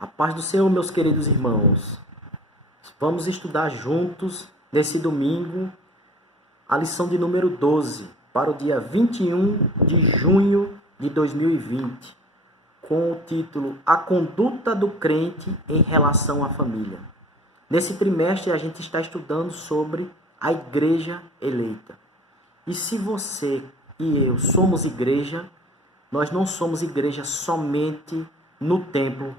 A paz do Senhor, meus queridos irmãos. Vamos estudar juntos, nesse domingo, a lição de número 12, para o dia 21 de junho de 2020, com o título A Conduta do Crente em Relação à Família. Nesse trimestre, a gente está estudando sobre a igreja eleita. E se você e eu somos igreja, nós não somos igreja somente no templo,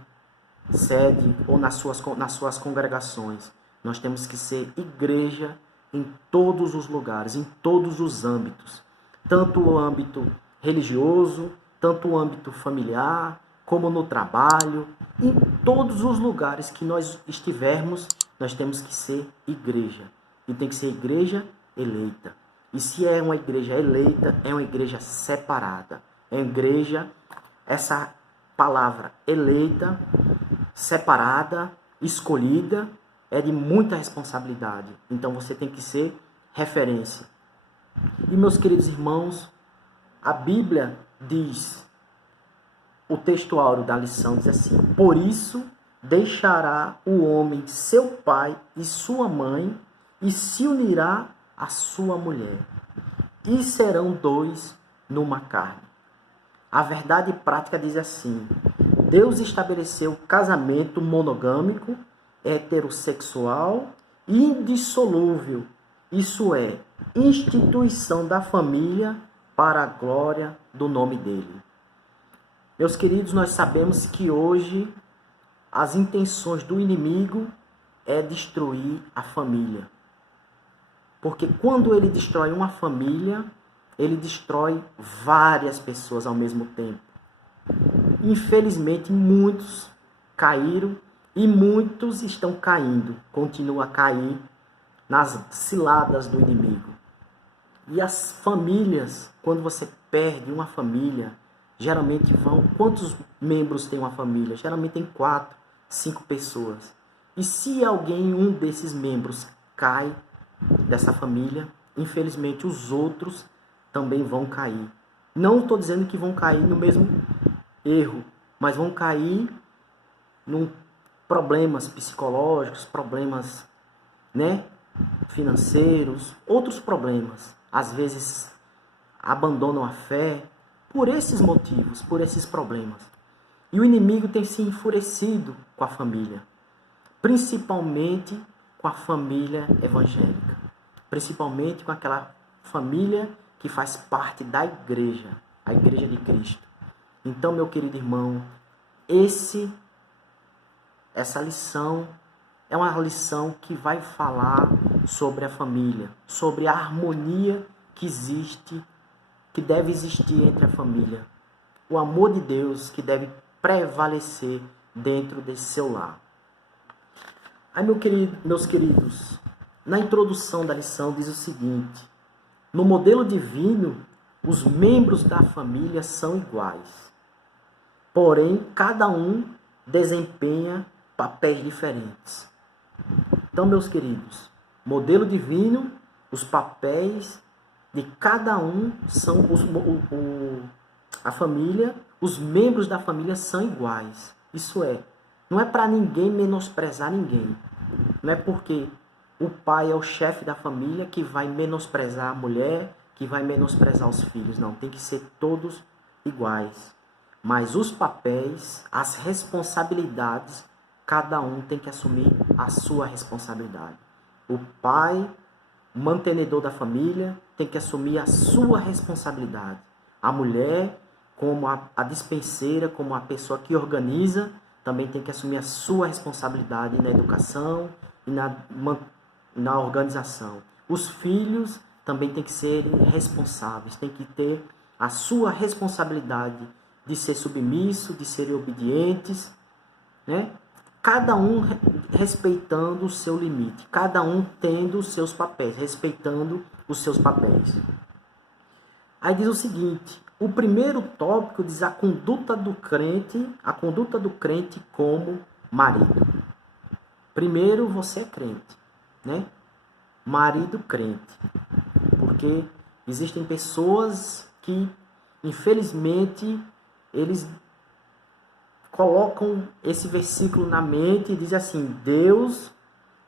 sede ou nas suas congregações. Nós temos que ser igreja em todos os lugares, em todos os âmbitos. Tanto o âmbito religioso, tanto o âmbito familiar, como no trabalho. Em todos os lugares que nós estivermos, nós temos que ser igreja. E tem que ser igreja eleita. E se é uma igreja eleita, é uma igreja separada. É uma igreja, essa palavra eleita, separada, escolhida, é de muita responsabilidade. Então você tem que ser referência. E meus queridos irmãos, a Bíblia diz, o texto áureo da lição diz assim: por isso deixará o homem seu pai e sua mãe e se unirá à sua mulher, e serão dois numa carne. A verdade prática diz assim: Deus estabeleceu o casamento monogâmico, heterossexual e indissolúvel. Isso é, instituição da família para a glória do nome dele. Meus queridos, nós sabemos que hoje as intenções do inimigo é destruir a família. Porque quando ele destrói uma família, ele destrói várias pessoas ao mesmo tempo. Infelizmente, muitos caíram e muitos estão caindo. Continuam a cair nas ciladas do inimigo. E as famílias, quando você perde uma família, geralmente vão... Quantos membros tem uma família? Geralmente tem 4, 5 pessoas. E se alguém, um desses membros, cai dessa família, infelizmente os outros também vão cair. Não estou dizendo que vão cair no mesmo erro, mas vão cair em problemas psicológicos, problemas, financeiros, outros problemas. Às vezes abandonam a fé por esses motivos, por esses problemas. E o inimigo tem se enfurecido com a família, principalmente com a família evangélica, principalmente com aquela família que faz parte da igreja, a igreja de Cristo. Então, meu querido irmão, essa lição é uma lição que vai falar sobre a família, sobre a harmonia que existe, que deve existir entre a família. O amor de Deus que deve prevalecer dentro desse seu lar. Aí, meus queridos, na introdução da lição diz o seguinte: no modelo divino, os membros da família são iguais. Porém, cada um desempenha papéis diferentes. Então, meus queridos, modelo divino, os papéis de cada um são a família, os membros da família são iguais. Isso é, não é para ninguém menosprezar ninguém. Não é porque o pai é o chefe da família que vai menosprezar a mulher, que vai menosprezar os filhos. Não, tem que ser todos iguais. Mas os papéis, as responsabilidades, cada um tem que assumir a sua responsabilidade. O pai, mantenedor da família, tem que assumir a sua responsabilidade. A mulher, como a dispenseira, como a pessoa que organiza, também tem que assumir a sua responsabilidade na educação e na organização. Os filhos também têm que ser responsáveis, têm que ter a sua responsabilidade de ser submisso, de serem obedientes, Cada um respeitando o seu limite, cada um tendo os seus papéis, respeitando os seus papéis. Aí diz o seguinte: o primeiro tópico diz a conduta do crente como marido. Primeiro, você é crente, Marido crente. Porque existem pessoas que, infelizmente, eles colocam esse versículo na mente e dizem assim: Deus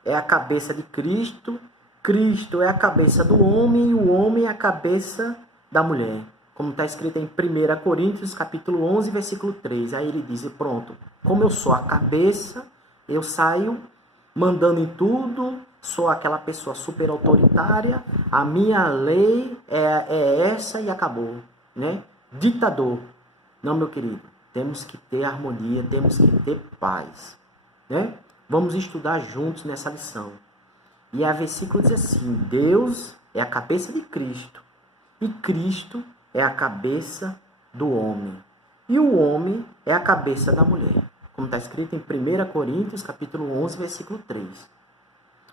é a cabeça de Cristo, Cristo é a cabeça do homem e o homem é a cabeça da mulher. Como está escrito em 1 Coríntios, capítulo 11, versículo 3. Aí ele diz, pronto, como eu sou a cabeça, eu saio mandando em tudo, sou aquela pessoa super autoritária, a minha lei é essa e acabou, né? Ditador. Não, meu querido, temos que ter harmonia, temos que ter paz, né? Vamos estudar juntos nessa lição. E a versículo diz assim: Deus é a cabeça de Cristo e Cristo é a cabeça do homem. E o homem é a cabeça da mulher. Como está escrito em 1 Coríntios, capítulo 11, versículo 3.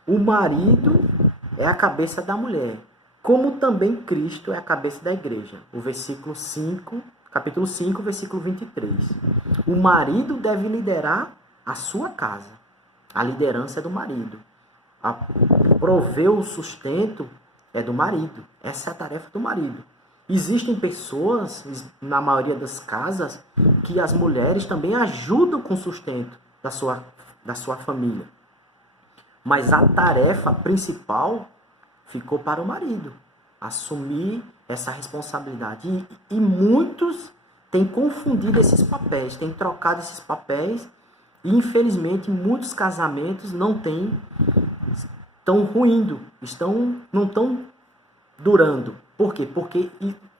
O marido é a cabeça da mulher, como também Cristo é a cabeça da igreja. O versículo 5, capítulo 5, versículo 23. O marido deve liderar a sua casa. A liderança é do marido. A prover o sustento é do marido. Essa é a tarefa do marido. Existem pessoas, na maioria das casas, que as mulheres também ajudam com o sustento da sua família. Mas a tarefa principal ficou para o marido. Assumir essa responsabilidade. E muitos têm confundido esses papéis, têm trocado esses papéis. E infelizmente muitos casamentos estão ruindo, não estão durando. Por quê? Porque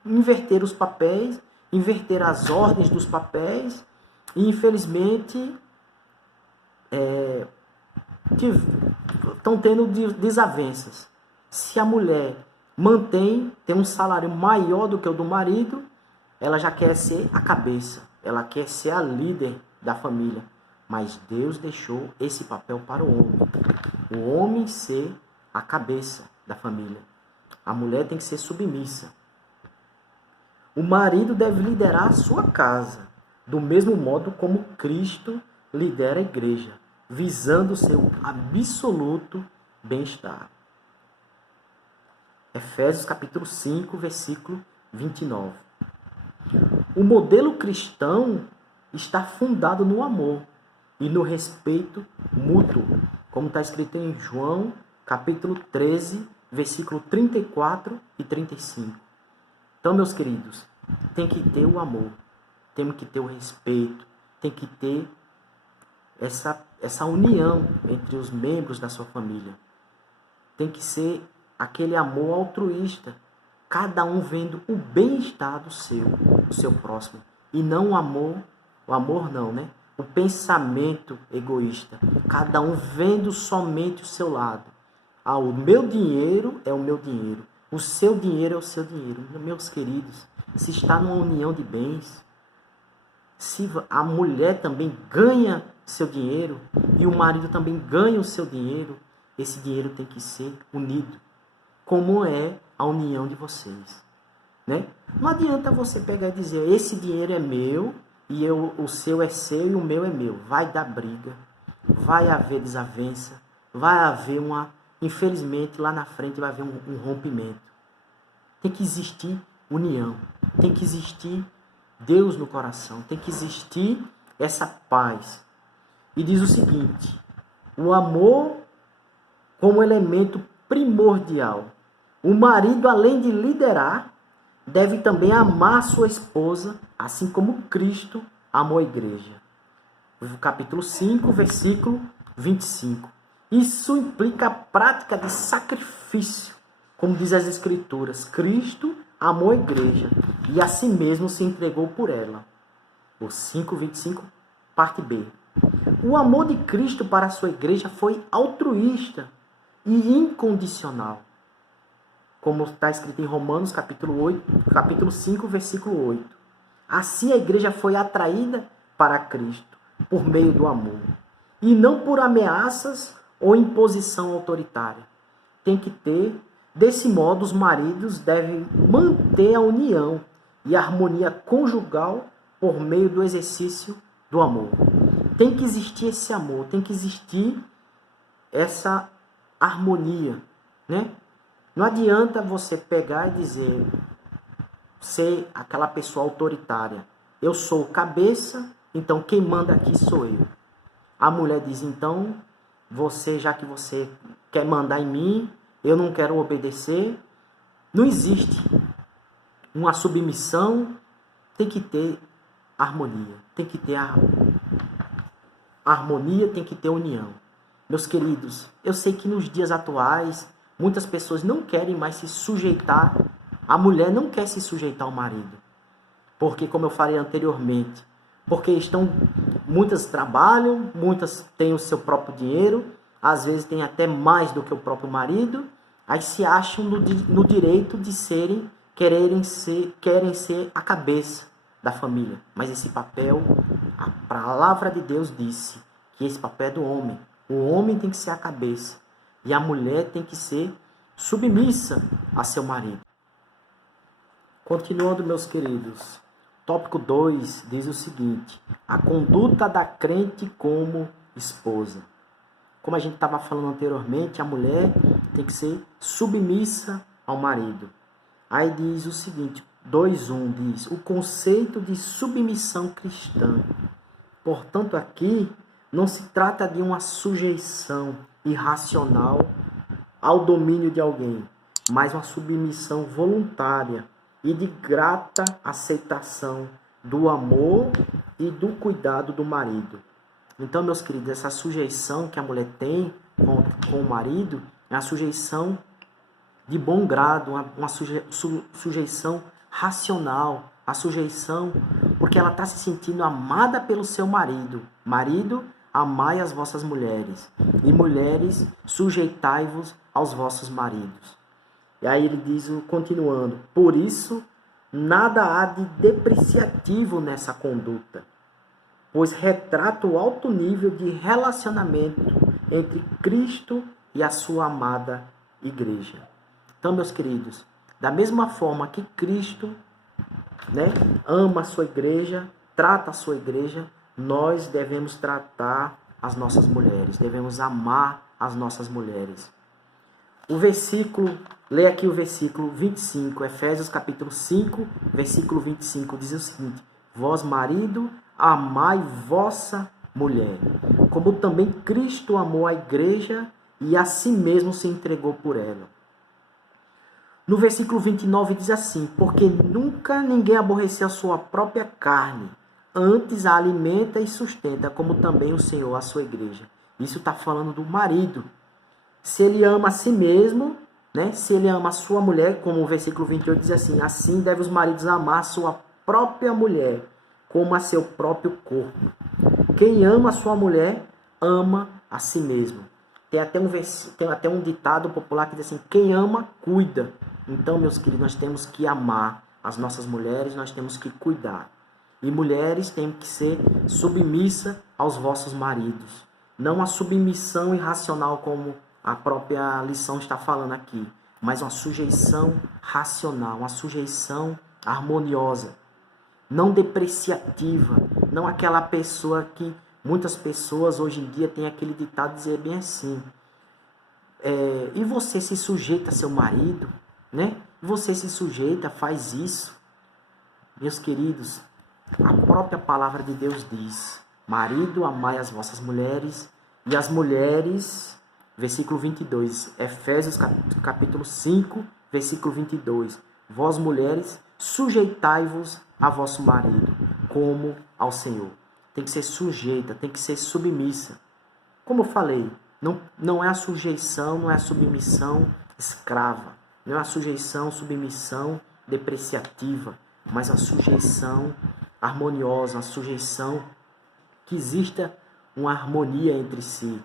inverter os papéis, inverter as ordens dos papéis, e infelizmente estão tendo desavenças. Se a mulher tem um salário maior do que o do marido, ela já quer ser a cabeça, ela quer ser a líder da família. Mas Deus deixou esse papel para o homem. O homem ser a cabeça da família. A mulher tem que ser submissa. O marido deve liderar a sua casa, do mesmo modo como Cristo lidera a igreja, visando o seu absoluto bem-estar. Efésios capítulo 5, versículo 29. O modelo cristão está fundado no amor e no respeito mútuo, como está escrito em João, capítulo 13, versículo 34 e 35. Então, meus queridos, tem que ter o amor, tem que ter o respeito, tem que ter essa união entre os membros da sua família. Tem que ser aquele amor altruísta, cada um vendo o bem-estar do seu próximo, e não o amor não, né? O pensamento egoísta, cada um vendo somente o seu lado. O meu dinheiro é o meu dinheiro, o seu dinheiro é o seu dinheiro. Meus queridos, se está numa união de bens, se a mulher também ganha seu dinheiro e o marido também ganha o seu dinheiro, esse dinheiro tem que ser unido, como é a união de vocês, né? Não adianta você pegar e dizer, esse dinheiro é meu, e o seu é seu e o meu é meu. Vai dar briga, vai haver desavença, vai haver infelizmente, lá na frente vai haver um rompimento. Tem que existir união, tem que existir Deus no coração, tem que existir essa paz. E diz o seguinte: o amor como elemento primordial. O marido, além de liderar, deve também amar sua esposa, assim como Cristo amou a igreja. Capítulo 5, versículo 25. Isso implica a prática de sacrifício, como diz as Escrituras. Cristo amou a igreja e a si mesmo se entregou por ela. O 5:25, parte B. O amor de Cristo para a sua igreja foi altruísta e incondicional, como está escrito em Romanos capítulo 5, versículo 8. Assim a igreja foi atraída para Cristo por meio do amor, e não por ameaças ou imposição autoritária. Tem que ter, desse modo, os maridos devem manter a união e a harmonia conjugal por meio do exercício do amor. Tem que existir esse amor, tem que existir essa harmonia, né? Não adianta você pegar e dizer, ser aquela pessoa autoritária. Eu sou cabeça então quem manda aqui sou eu. A mulher diz, então, já que você quer mandar em mim, eu não quero obedecer. Não existe uma submissão, tem que ter harmonia, tem que ter harmonia, tem que ter união. Meus queridos, eu sei que nos dias atuais, muitas pessoas não querem mais se sujeitar, a mulher não quer se sujeitar ao marido. Porque, como eu falei anteriormente, porque muitas trabalham, muitas têm o seu próprio dinheiro, às vezes têm até mais do que o próprio marido, aí se acham no direito de querem ser a cabeça da família. Mas esse papel, a palavra de Deus disse que esse papel é do homem. O homem tem que ser a cabeça e a mulher tem que ser submissa a seu marido. Continuando, meus queridos, tópico 2 diz o seguinte: a conduta da crente como esposa. Como a gente estava falando anteriormente, a mulher tem que ser submissa ao marido. Aí diz o seguinte, 2:1 diz, o conceito de submissão cristã. Portanto, aqui não se trata de uma sujeição irracional ao domínio de alguém, mas uma submissão voluntária e de grata aceitação do amor e do cuidado do marido. Então, meus queridos, essa sujeição que a mulher tem com o marido é a sujeição de bom grado, uma sujeição racional, a sujeição porque ela está se sentindo amada pelo seu marido. Marido, amai as vossas mulheres, e mulheres, sujeitai-vos aos vossos maridos. E aí ele diz, continuando, por isso, nada há de depreciativo nessa conduta, pois retrata o alto nível de relacionamento entre Cristo e a sua amada igreja. Então, meus queridos, da mesma forma que Cristo, ama a sua igreja, trata a sua igreja, nós devemos tratar as nossas mulheres, devemos amar as nossas mulheres. Leia aqui o versículo 25, Efésios capítulo 5, versículo 25, diz o seguinte: vós, marido, amai vossa mulher, como também Cristo amou a igreja e a si mesmo se entregou por ela. No versículo 29 diz assim, porque nunca ninguém aborreceu a sua própria carne, antes a alimenta e sustenta, como também o Senhor a sua igreja. Isso está falando do marido. Se ele ama a si mesmo, se ele ama a sua mulher, como o versículo 28 diz assim devem os maridos amar a sua própria mulher, como a seu próprio corpo. Quem ama a sua mulher, ama a si mesmo. Tem até um ditado popular que diz assim, quem ama, cuida. Então, meus queridos, nós temos que amar as nossas mulheres, nós temos que cuidar. E mulheres têm que ser submissas aos vossos maridos. Não a submissão irracional como a própria lição está falando aqui, mas uma sujeição racional, uma sujeição harmoniosa, não depreciativa, não aquela pessoa que muitas pessoas hoje em dia têm aquele ditado dizer bem assim, e você se sujeita a seu marido, Você se sujeita, faz isso. Meus queridos, a própria palavra de Deus diz, marido, amai as vossas mulheres, e as mulheres, versículo 22, Efésios capítulo 5, versículo 22, vós mulheres, sujeitai-vos a vosso marido, como ao Senhor. Tem que ser sujeita, tem que ser submissa. Como eu falei, não é a sujeição, não é a submissão escrava, não é a sujeição, submissão depreciativa, mas a sujeição harmoniosa, a sujeição que exista uma harmonia entre si.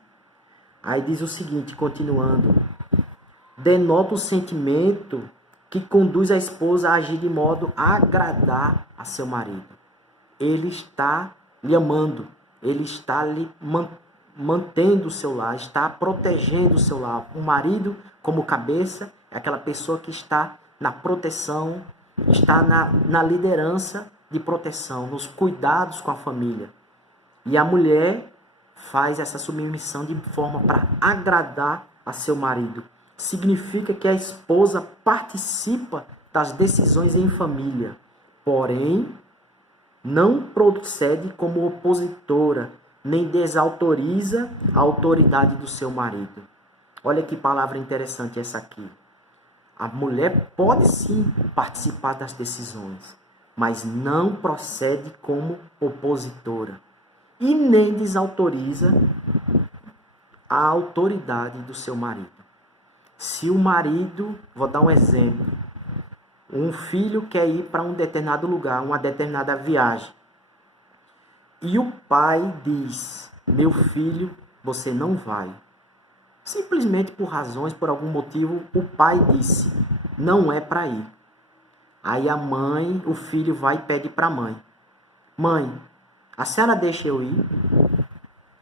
Aí diz o seguinte, continuando, denota o sentimento que conduz a esposa a agir de modo a agradar a seu marido. Ele está lhe amando, ele está lhe mantendo o seu lar, está protegendo o seu lar. O marido, como cabeça, é aquela pessoa que está na proteção, está na liderança de proteção, nos cuidados com a família. E a mulher faz essa submissão de forma para agradar a seu marido. Significa que a esposa participa das decisões em família. Porém, não procede como opositora, nem desautoriza a autoridade do seu marido. Olha que palavra interessante essa aqui. A mulher pode sim participar das decisões, mas não procede como opositora e nem desautoriza a autoridade do seu marido. Se o marido, vou dar um exemplo, um filho quer ir para um determinado lugar, uma determinada viagem, e o pai diz: meu filho, você não vai. Simplesmente por razões, por algum motivo, o pai disse: não é para ir. Aí a mãe, o filho vai e pede para a mãe: mãe, a senhora deixa eu ir?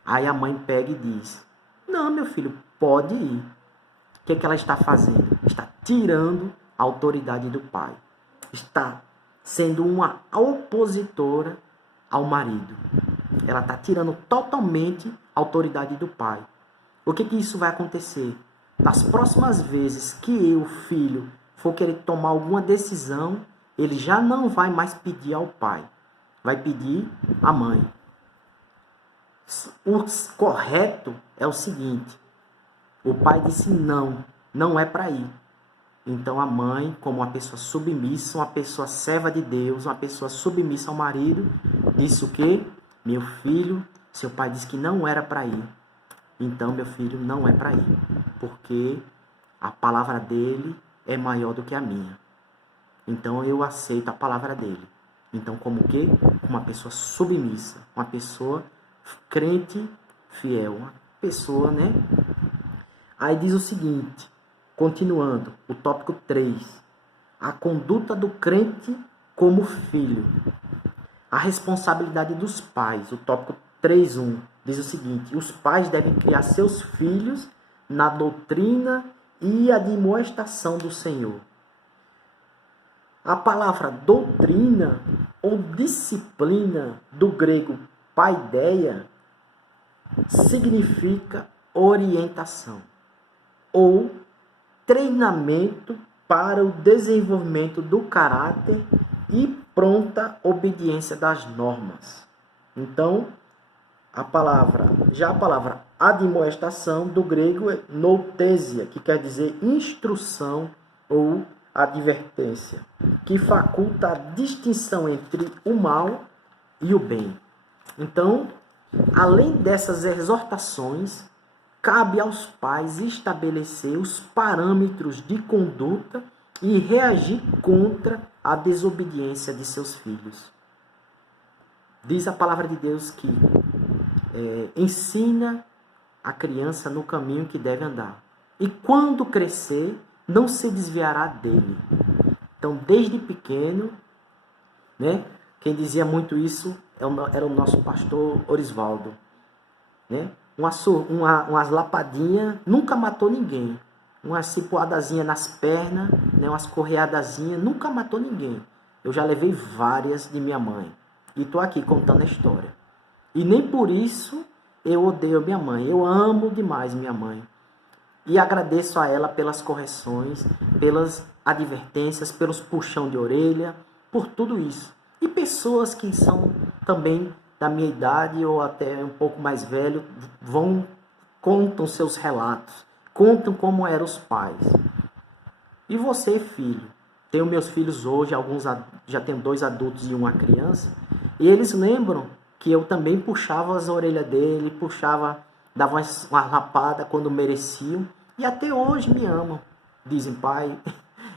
Aí a mãe pega e diz: não, meu filho, pode ir. O que ela está fazendo? Está tirando a autoridade do pai. Está sendo uma opositora ao marido. Ela está tirando totalmente a autoridade do pai. O que isso vai acontecer? Nas próximas vezes que o filho for querer tomar alguma decisão, ele já não vai mais pedir ao pai. Vai pedir à mãe. O correto é o seguinte: o pai disse não, não é para ir. Então a mãe, como uma pessoa submissa, uma pessoa serva de Deus, uma pessoa submissa ao marido, disse o quê? Meu filho, seu pai disse que não era para ir. Então meu filho não é para ir, porque a palavra dele é maior do que a minha. Então eu aceito a palavra dele. Então como o quê? Uma pessoa submissa, uma pessoa crente fiel, uma pessoa, né? Aí diz o seguinte, continuando, o tópico 3. A conduta do crente como filho. A responsabilidade dos pais, o tópico 3.1, diz o seguinte: os pais devem criar seus filhos na doutrina e admoestação do Senhor. A palavra doutrina ou disciplina, do grego paideia, significa orientação ou treinamento para o desenvolvimento do caráter e pronta obediência das normas. Então, a palavra admoestação, do grego é noutésia, que quer dizer instrução ou advertência, que faculta a distinção entre o mal e o bem. Então, além dessas exortações, cabe aos pais estabelecer os parâmetros de conduta e reagir contra a desobediência de seus filhos. Diz a palavra de Deus que ensina a criança no caminho que deve andar, e quando crescer, não se desviará dele. Então, desde pequeno, né, quem dizia muito isso era o nosso pastor Orisvaldo, né? Umas lapadinhas nunca matou ninguém. Umas cipoadazinhas nas pernas, né? Umas correadazinhas, nunca matou ninguém. Eu já levei várias de minha mãe. E estou aqui contando a história. E nem por isso eu odeio minha mãe. Eu amo demais minha mãe. E agradeço a ela pelas correções, pelas advertências, pelos puxão de orelha, por tudo isso. E pessoas que são também da minha idade ou até um pouco mais velho, contam seus relatos, contam como eram os pais. E você, filho? Tenho meus filhos hoje, alguns já tenho 2 adultos e uma criança, e eles lembram que eu também puxava as orelhas dele, dava uma lapada quando mereciam, e até hoje me amam. Dizem: pai,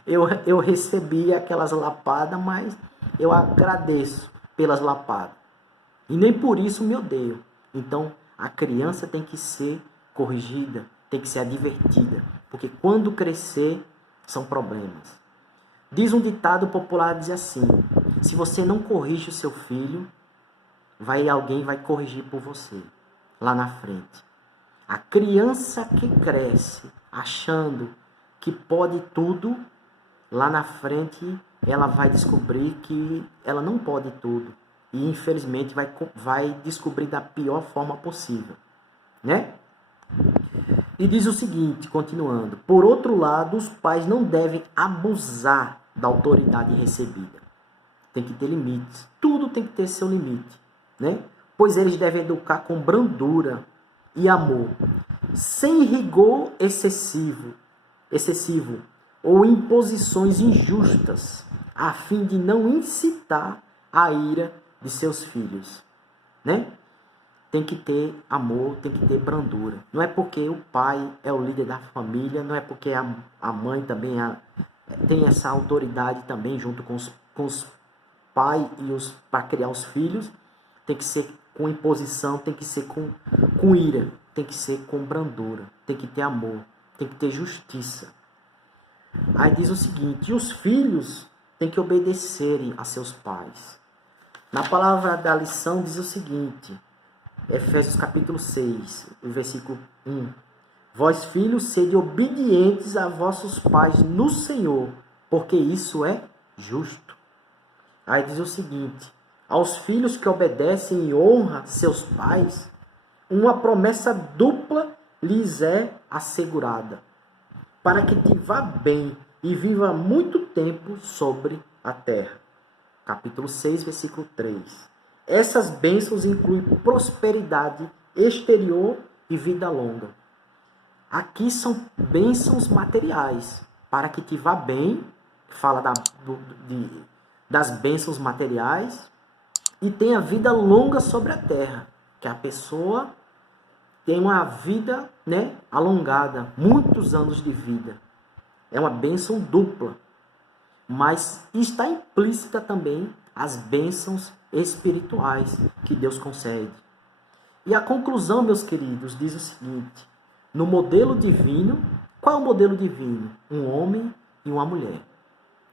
eu recebi aquelas lapadas, mas eu agradeço pelas lapadas. E nem por isso me odeio. Então, a criança tem que ser corrigida, tem que ser advertida, porque quando crescer, são problemas. Diz um ditado popular, diz assim: se você não corrige o seu filho, alguém vai corrigir por você, lá na frente. A criança que cresce achando que pode tudo, lá na frente ela vai descobrir que ela não pode tudo. E infelizmente vai descobrir da pior forma possível, né? E diz o seguinte, continuando: por outro lado, os pais não devem abusar da autoridade recebida. tem que ter limites. Tudo tem que ter seu limite, né? Pois eles devem educar com brandura e amor, sem rigor excessivo ou imposições injustas, a fim de não incitar a ira de seus filhos, né? Tem que ter amor, tem que ter brandura. Não é porque o pai é o líder da família, não é porque a mãe também tem essa autoridade também junto com os pais para criar os filhos. Tem que ser com imposição, tem que ser com ira, tem que ser com brandura, tem que ter amor, tem que ter justiça. Aí diz o seguinte: e os filhos têm que obedecerem a seus pais. Na palavra da lição diz o seguinte, Efésios capítulo 6, versículo 1. Vós, filhos, sede obedientes a vossos pais no Senhor, porque isso é justo. Aí diz o seguinte: aos filhos que obedecem e honram seus pais, uma promessa dupla lhes é assegurada, para que te vá bem e viva muito tempo sobre a terra. Capítulo 6, versículo 3. Essas bênçãos incluem prosperidade exterior e vida longa. Aqui são bênçãos materiais, para que te vá bem, fala das bênçãos materiais, e tenha vida longa sobre a terra, que a pessoa tem uma vida, né, alongada, muitos anos de vida. É uma bênção dupla, mas está implícita também as bênçãos espirituais que Deus concede. E a conclusão, meus queridos, diz o seguinte: no modelo divino, qual é o modelo divino? Um homem e uma mulher,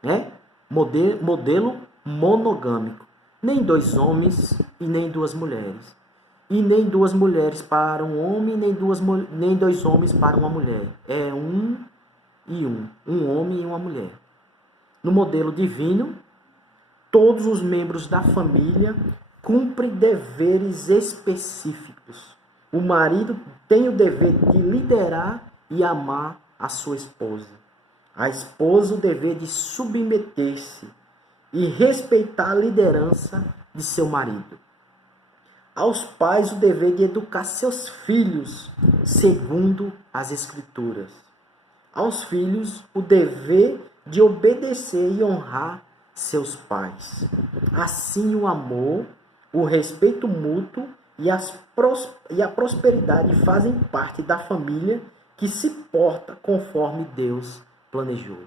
né? Modelo monogâmico. Nem dois homens e nem duas mulheres. E nem duas mulheres para um homem, nem dois homens para uma mulher. É um e um. Um homem e uma mulher. No modelo divino, todos os membros da família cumprem deveres específicos. O marido tem o dever de liderar e amar a sua esposa. A esposa o dever de submeter-se e respeitar a liderança de seu marido. Aos pais o dever de educar seus filhos segundo as Escrituras. Aos filhos o dever de obedecer e honrar seus pais. Assim o amor, o respeito mútuo e a prosperidade fazem parte da família que se porta conforme Deus planejou.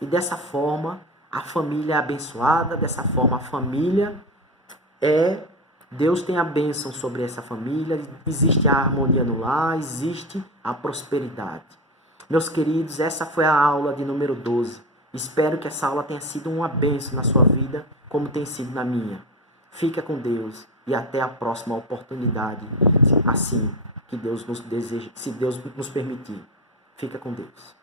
E dessa forma a família é abençoada, dessa forma a família Deus tem a bênção sobre essa família, existe a harmonia no lar, existe a prosperidade. Meus queridos, essa foi a aula de número 12. Espero que essa aula tenha sido uma bênção na sua vida, como tem sido na minha. Fica com Deus e até a próxima oportunidade, assim que Deus nos deseja, se Deus nos permitir. Fica com Deus.